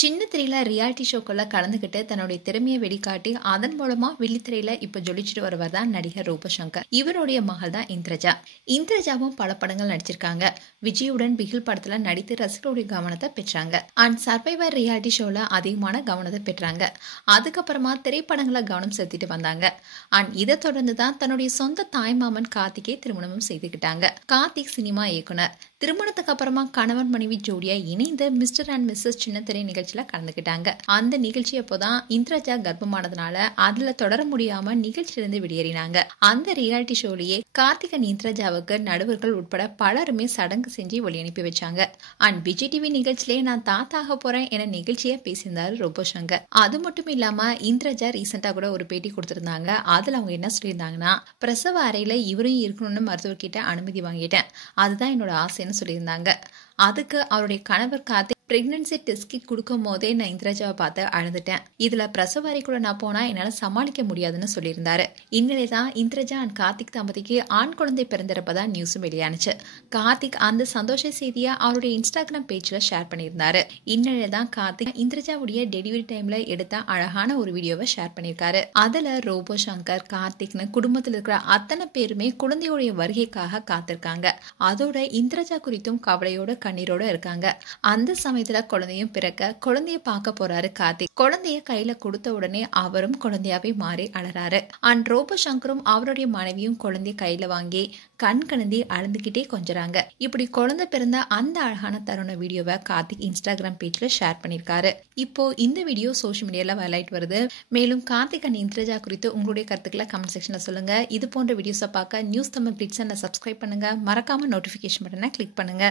சின்ன திரையில ரியாலிட்டி ஷோக்குள்ள கலந்துகிட்டு தன்னுடைய திறமையை வெளிக்காட்டி அதன் மூலமா வெள்ளித்திரையில இப்ப ஜொலிச்சுட்டு வருவர் தான் நடிகர் ரூபசங்கர். இவருடைய மகள் தான் இந்திரஜா. இந்திரஜாவும் பல படங்கள் நடிச்சிருக்காங்க. விஜயுடன் பிகில் படத்துல நடித்து ரசிகருடைய கவனத்தை பெற்றாங்க. அண்ட் சர்வைவர் ரியாலிட்டி ஷோல அதிகமான கவனத்தை பெற்றாங்க. அதுக்கப்புறமா திரைப்படங்களை கவனம் செலுத்திட்டு வந்தாங்க. அண்ட் இதை தொடர்ந்து தான் தன்னுடைய சொந்த தாய்மாமன் கார்த்திகை திருமணமும் செய்துக்கிட்டாங்க. கார்த்திக் சினிமா இயக்குனர். திருமணத்துக்கு அப்புறமா கணவன் மனைவி ஜோடியா இணைந்து மிஸ்டர் அண்ட் மிஸ்ஸஸ் சின்னத்திரை நிகழ்ச்சியில கலந்துக்கிட்டாங்க. அந்த நிகழ்ச்சி அப்போதான் இந்திரஜா கர்ப்பமானதுனால அதுல தொடர முடியாம நிகழ்ச்சியிலிருந்து வெளியேறினாங்க. அந்த ரியாலிட்டி ஷோலயே கார்த்திகன் இந்திரஜாவுக்கு நடுவர்கள் உட்பட பலருமே சடங்கு செஞ்சு ஒளி அனுப்பி வச்சாங்க. அண்ட் விஜய் டிவி நிகழ்ச்சியிலே நான் தாத்தாக போறேன் என நிகழ்ச்சியை பேசியிருந்தாரு ரூபசங்கர். அது மட்டும் இல்லாம இந்திரஜா ரீசெண்டா கூட ஒரு பேட்டி கொடுத்திருந்தாங்க. அதுல அவங்க என்ன சொல்லியிருந்தாங்கன்னா, பிரசவ அறையில இவரையும் இருக்கணும்னு மருத்துவர்கிட்ட அனுமதி வாங்கிட்டேன், அதுதான் என்னோட ஆசைன்னு சொல்லியிருந்தாங்க. அதுக்கு அவருடைய கணவர் கார்த்திக் பிரெக்னன்சி டெஸ்ட் கிட் கொடுக்கும் போதே நான் இந்திரஜாவை பார்த்து அழுதுட்டேன், இதுல பிரசவ அறைக்குள்ள நான் போனா என்னால சமாளிக்க முடியாதுன்னு சொல்லியிருந்தாரு. இந்நிலைதான் இந்திரஜா அண்ட் கார்த்திக் தம்பதிக்கு ஆண் குழந்தை பிறந்திருப்பதான் நியூஸும் வெளியானுச்சு. கார்த்திக் அந்த சந்தோஷ செய்தியை அவருடைய இன்ஸ்டாகிராம் பேஜ்ல ஷேர் பண்ணியிருந்தாரு. இந்நிலைதான் கார்த்திக் இந்திரஜாவுடைய டெலிவரி டைம்ல எடுத்த அழகான ஒரு வீடியோவை ஷேர் பண்ணியிருக்காரு. அதுல ரூபசங்கர், கார்த்திக்னு குடும்பத்தில் இருக்கிற அத்தனை பேருமே குழந்தையுடைய வருகைக்காக காத்திருக்காங்க. அதோட இந்திரஜா குறித்தும் கவலையோட கண்ணீரோட இருக்காங்க. அந்த சமயத்துல குழந்தையும் பிறக்க குழந்தைய பார்க்க போறாரு கார்த்திக். குழந்தைய கையில கொடுத்த உடனே அவரும் குழந்தையாவே மாறி அழறாரு. அண்ட் ரூபசங்கரும் அவருடைய மனைவியும் குழந்தைய கையில வாங்கி கண் கலந்தி அழுந்துகிட்டே கொஞ்சறாங்க. இப்படி குழந்தை பிறந்த அந்த அழகான தருண வீடியோவை கார்த்திக் இன்ஸ்டாகிராம் பேஜ்ல ஷேர் பண்ணிருக்காரு. இப்போ இந்த வீடியோ சோஷியல் மீடியால வைரலாயிட்டு வருது. மேலும் கார்த்திக் அண்ட் இந்திரஜா குறித்து உங்களுடைய கருத்துக்களை கமெண்ட் செக்ஷன்ல சொல்லுங்க. இது போன்ற வீடியோஸை பார்க்க நியூஸ் தமிழ் பிளிட்ஸ் சப்ஸ்கிரைப் பண்ணுங்க. மறக்காம நோட்டிபிகேஷன் பட்டனை கிளிக் பண்ணுங்க.